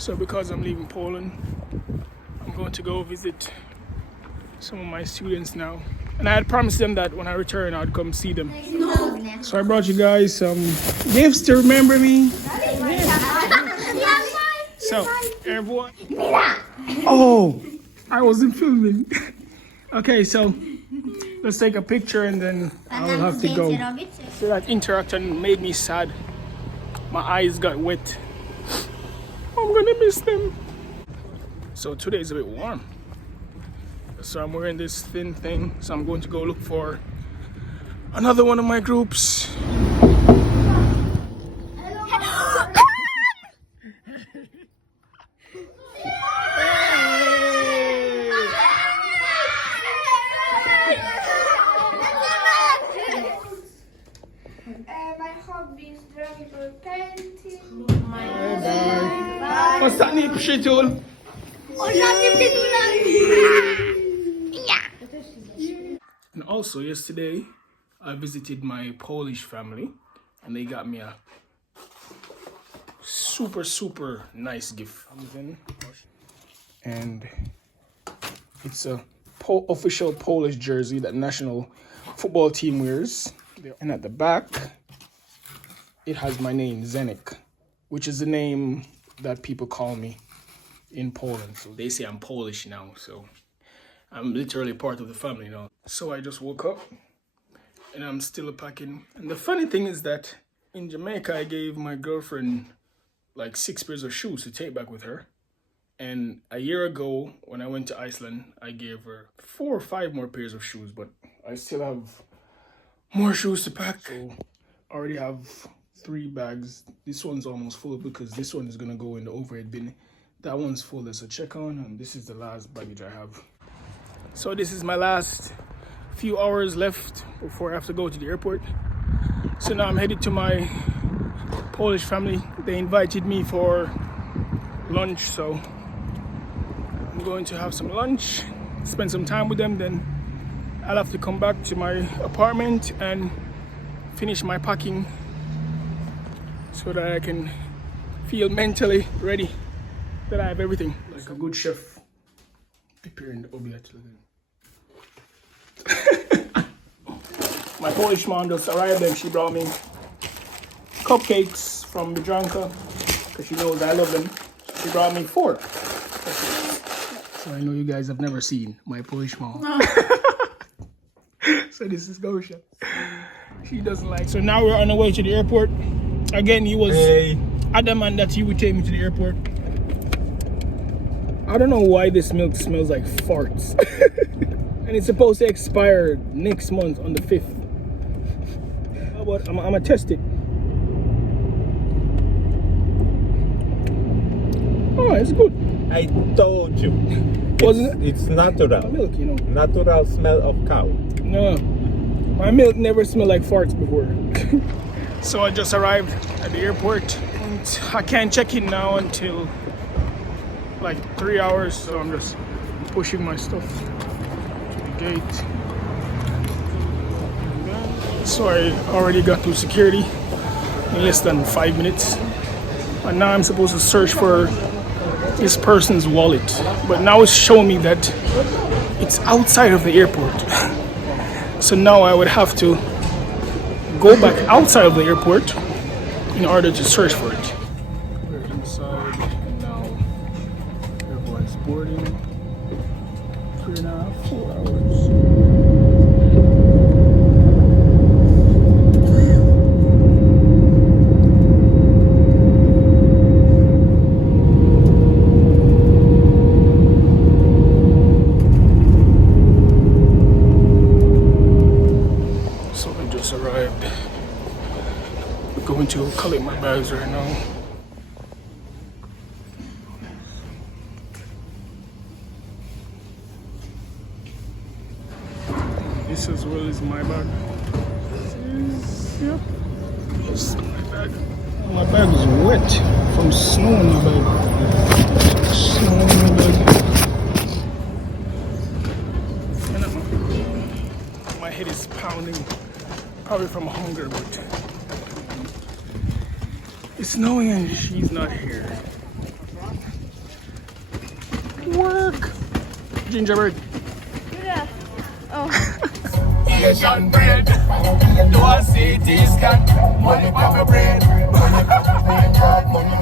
So because I'm leaving Poland, I'm going to go visit some of my students now. And I had promised them that when I return, I'd come see them. So I brought you guys some gifts to remember me. So, everyone. Oh, I wasn't filming. Okay, so let's take a picture and then I'll have to go. So that interaction made me sad. My eyes got wet. I'm gonna miss them. So today is a bit warm. So I'm wearing this thin thing. So I'm going to go look for another one of my groups. My hobby is drawing or painting. Bye. Ostatni przytul. And also yesterday I visited my Polish family and they got me a super nice gift. And it's a official Polish jersey that national football team wears. And at the back it has my name, Zenek, which is the name that people call me in Poland. So they say I'm Polish now, so I'm literally part of the family now. So I just woke up and I'm still packing. And the funny thing is that in Jamaica, I gave my girlfriend like 6 pairs of shoes to take back with her. And a year ago, when I went to Iceland, I gave her 4 or 5 more pairs of shoes, but I still have more shoes to pack. So I already have 3 bags. This one's almost full because this one is gonna go in the overhead bin. That one's full, there's a check on, and this is the last baggage I have. So this is my last few hours left before I have to go to the airport. So now I'm headed to my Polish family. They invited me for lunch, so I'm going to have some lunch, spend some time with them, then I'll have to come back to my apartment and finish my packing so that I can feel mentally ready that I have everything. Like a good chef preparing the omelette. My Polish mom just arrived and she brought me cupcakes from Biedronka because she knows I love them. She brought me 4. So I know you guys have never seen my Polish mom. So this is Gosha. She doesn't like. So now we're on our way to the airport. Again, he was adamant that he would take me to the airport. I don't know why this milk smells like farts. And it's supposed to expire next month on the 5th. But I'm gonna test it. Oh, it's good. I told you. Wasn't it? It's natural. Milk, you know. Natural smell of cow. No, my milk never smelled like farts before. So I just arrived at the airport and I can't check in now until like 3 hours. So I'm just pushing my stuff to the gate. So I already got through security in less than 5 minutes. And now I'm supposed to search for this person's wallet. But now it's showing me that it's outside of the airport. So now I would have to go back outside of the airport in order to search for it. We're inside and now everyone's boarding. 3.5, 4 hours. Arrived. I'm going to collect my bags right now. This as well is my bag. Yep. This is my bag. My bag is wet from snow in my bag. Snow in my bag. And my head is pounding. Probably from hunger, but it's snowing and she's not here. Work. Gingerbread. Yeah. Oh. Asian bread, do a CT scan. Money for my bread.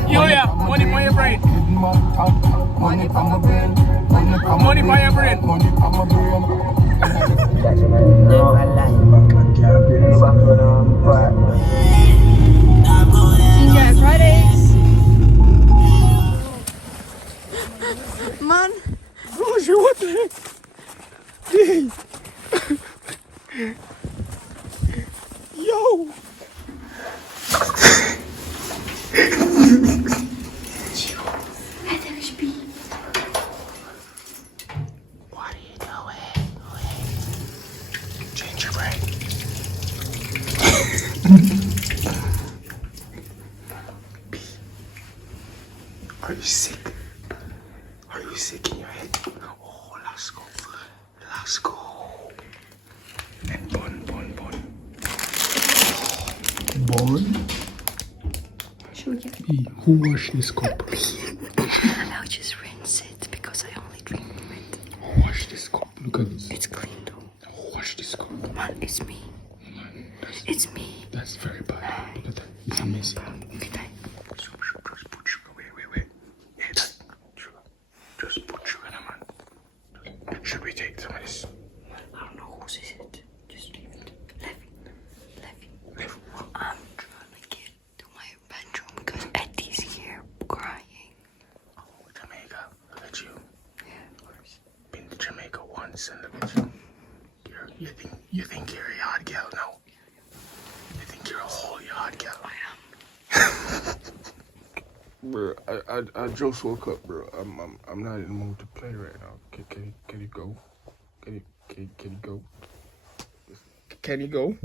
Yo, yeah, money for your bread. Money for my bread. Money for your bread. Money for my bread. Yeah, Fridays. Man. Roger, what the heck? Hey. Yo. What are you doing? Gingerbread. Are you sick? Are you sick in your head? Oh, let's go. Let's go. And bun. Bun? Should we get Who washed this cup? I'll just rinse it because I only drink it. Wash this cup. Look at this. It's clean though. Wash this cup. Man, it's me. Man, It's me. that's very bad. Look at that. It's messy. Did I? Just put sugar. Wait. Yeah, that sugar. Just put sugar in it, man. Should we take some of this? I don't know whose is it. Just leave it. Levy. I'm trying to get to my bedroom because Eddie's here crying. Oh, Jamaica. Look at you. Yeah, of course. Been to Jamaica once and look at you. You think you're a yard girl now? You think you're a whole yard girl? I am. Bro, I just woke up, bro. I'm not in the mood to play right now. Can you go? Can you go? Can you go?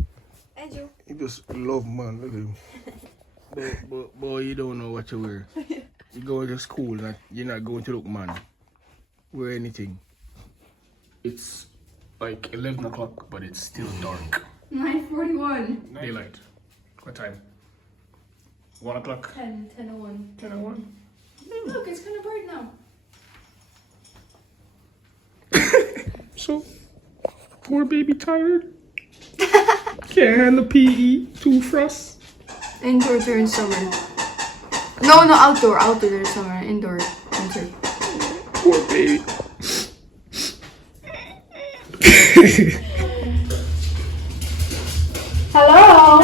Andrew. You just love man, look at him. but boy, you don't know what you wear. You go to school and you're not going to look man. Wear anything. It's like 11 o'clock, but it's still dark. 9:41. Daylight. What time? 1 o'clock? 10:01. 10:01. Look, it's kind of bright now. So, poor baby tired. Can't handle PE. Too frost. Indoor during summer. No, outdoor. Outdoor during summer. Indoor winter. Poor baby. Hello!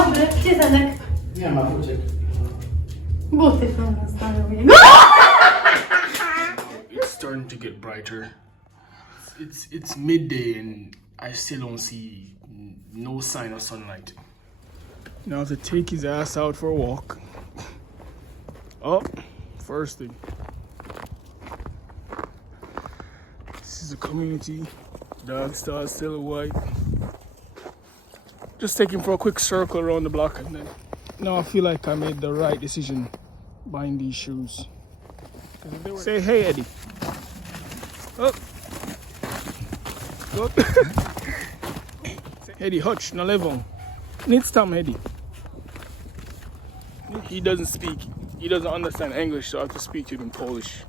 Nie ma, uciekł. It's starting to get brighter. It's midday and I still don't see no sign of sunlight. Now to take his ass out for a walk. Oh, first thing. This is a community. Dog star still white. Just take him for a quick circle around the block and then. Now I feel like I made the right decision buying these shoes. Say hey, Eddie. Up. Up. Eddie, hutch, na lewą. Nic tam, Eddie. He doesn't speak. He doesn't understand English, so I have to speak to him in Polish.